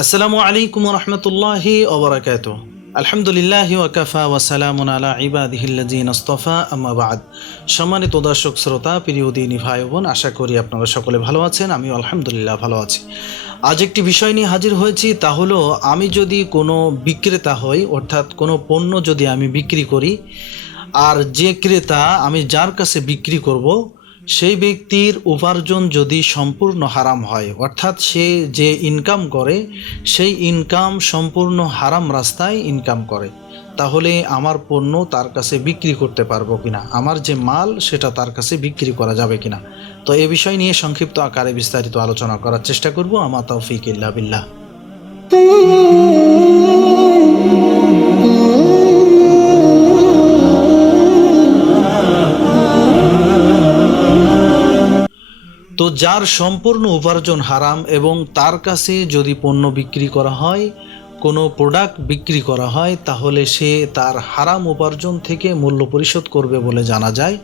আসসালামু আলাইকুম রহমতুল্লাহি ওবরাকাতুহ। আলহামদুলিল্লাহি ওয়াকাফা ওয়া সালামুন আলা ইবাদিহিল্লাযিনা ইসতাফা, আম্মা বা'দ। সম্মানিত দর্শক শ্রোতা, প্রিয় দিনী ভাই বোন, আশা করি আপনারা সকলে ভালো আছেন। আমি আলহামদুলিল্লাহ ভালো আছি। আজ একটি বিষয় নিয়ে হাজির হয়েছি, তা হলো আমি যদি কোনো বিক্রেতা হই, অর্থাৎ কোনো পণ্য যদি আমি বিক্রি করি, আর যে ক্রেতা আমি যার কাছে বিক্রি করব সেই ব্যক্তির উপার্জন যদি সম্পূর্ণ হারাম হয়, অর্থাৎ সে যে ইনকাম করে সেই ইনকাম সম্পূর্ণ হারাম রাস্তায় ইনকাম করে, তাহলে আমার পণ্য তার কাছে বিক্রি করতে পারবো কিনা, আমার যে মাল সেটা তার কাছে বিক্রি করা যাবে কিনা। তো এ বিষয় নিয়ে সংক্ষিপ্ত আকারে বিস্তারিত আলোচনা করার চেষ্টা করব। আমা তাওফিক ইল্লা বিল্লাহ। তো যার সম্পূর্ণ উপার্জন হারাম এবং তার কাছে যদি পণ্য বিক্রি করা হয়, কোনো প্রোডাক্ট বিক্রি করা হয়, তাহলে সে তার হারাম উপার্জন থেকে মূল্য পরিশোধ করবে বলে জানা যায়।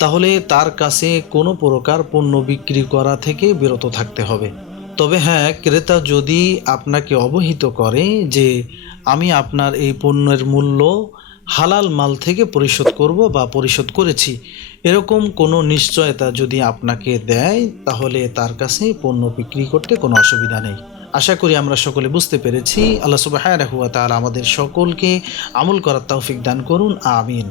তাহলে তার কাছে কোনো প্রকার পণ্য বিক্রি করা থেকে বিরত থাকতে হবে। তবে হ্যাঁ, ক্রেতা যদি আপনাকে অবহিত করে যে আমি আপনার এই পণ্যের মূল্য হালাল মাল থেকে পরিশোধ করব বা পরিশোধ করেছি, এরকম কোনো নিশ্চয়তা যদি আপনাকে দেয়, তাহলে তার কাছে পণ্য বিক্রি করতে কোনো অসুবিধা নেই। আশা করি আমরা সকলে বুঝতে পেরেছি। আল্লাহ সুবহানাহু ওয়া তাআলা আমাদের সকলকে আমল করার তৌফিক দান করুন। আমিন।